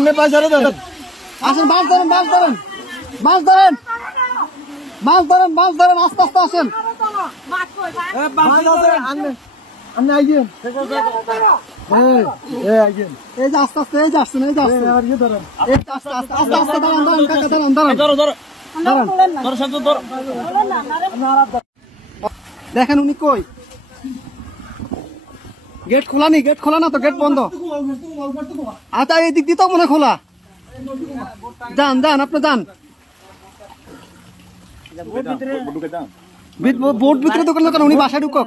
আপনি পয়সা দেন আসেন মাছ ধরেন মাছ ধরেন মাছ ধরেন মাছ ধরেন মাছ ধরেন আস্তে আস্তে আসেন আপনি আইগেন এই যে আস্তে আস্তে এই যে আসছেন এই যে আসছেন আস্তে আস্তে আস্তে আস্তে দাঁড়ান দাঁড়ান কাকা দাঁড়ান দাঁড়ান দেখেন উনি কই গেট খোলা নি গেট খোলা না তো গেট বন্ধ আচ্ছা এই দিক দিয়ে তো মনে খোলা যান যান আপনি যান বোট ভিতরে দোকান দোকান উনি বাসায় ঢুকক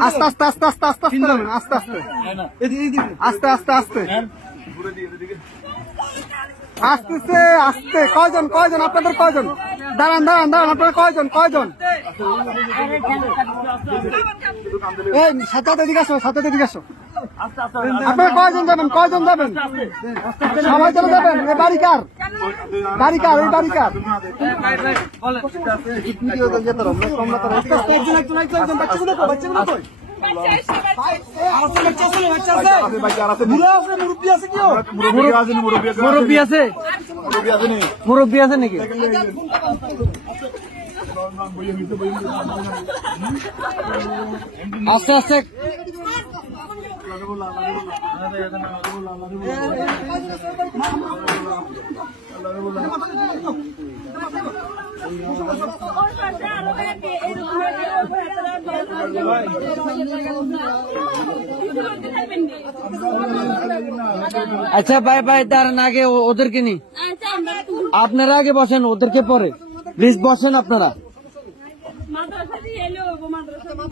আস্তে আস্তে আস্তে আস্তে আস্তে আস্তে আস্তে আস্তে আস্তে আসতেছে আসতে কয়জন কয়জন আপনাদের কয়জন দাঁড়ান দাঁড়ান দাঁড়ান আপনারা কয়জন কয়জন এই সাথে এদিকে আসো সাথে এদিকে আসো আপনারা কয়জন যাবেন কয়জন যাবেন সবাই চলে যাবেন এই বাড়ি কার বাড়ি কার এই বাড়ি কার মুরব্বী আছে মুরব্বী আছে নাকি আস্তে আস্তে আচ্ছা ভাই ভাই দাঁড়ান আগে ওদেরকে নি আপনারা আগে বসেন ওদেরকে পরে প্লিজ বসেন আপনারা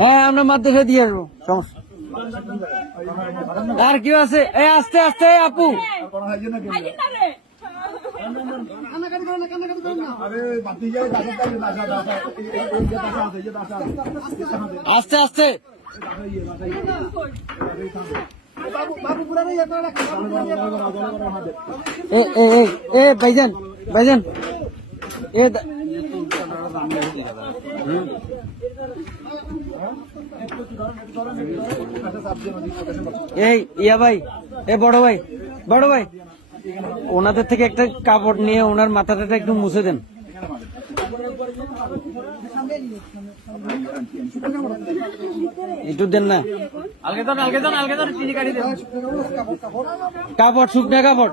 হ্যাঁ আমরা মাদ্রাসা দিয়ে আসবো সমস্যা আর কি আছে এই আস্তে আস্তে আপু আস্তে আস্তে ভাইজান ভাইজান এই ইয়া ভাই এ বড় ভাই ওনাদের থেকে একটা কাপড় নিয়ে ওনার মাথাটা একটু মুছে দেন একটু দেন না কাপড় শুকনা কাপড়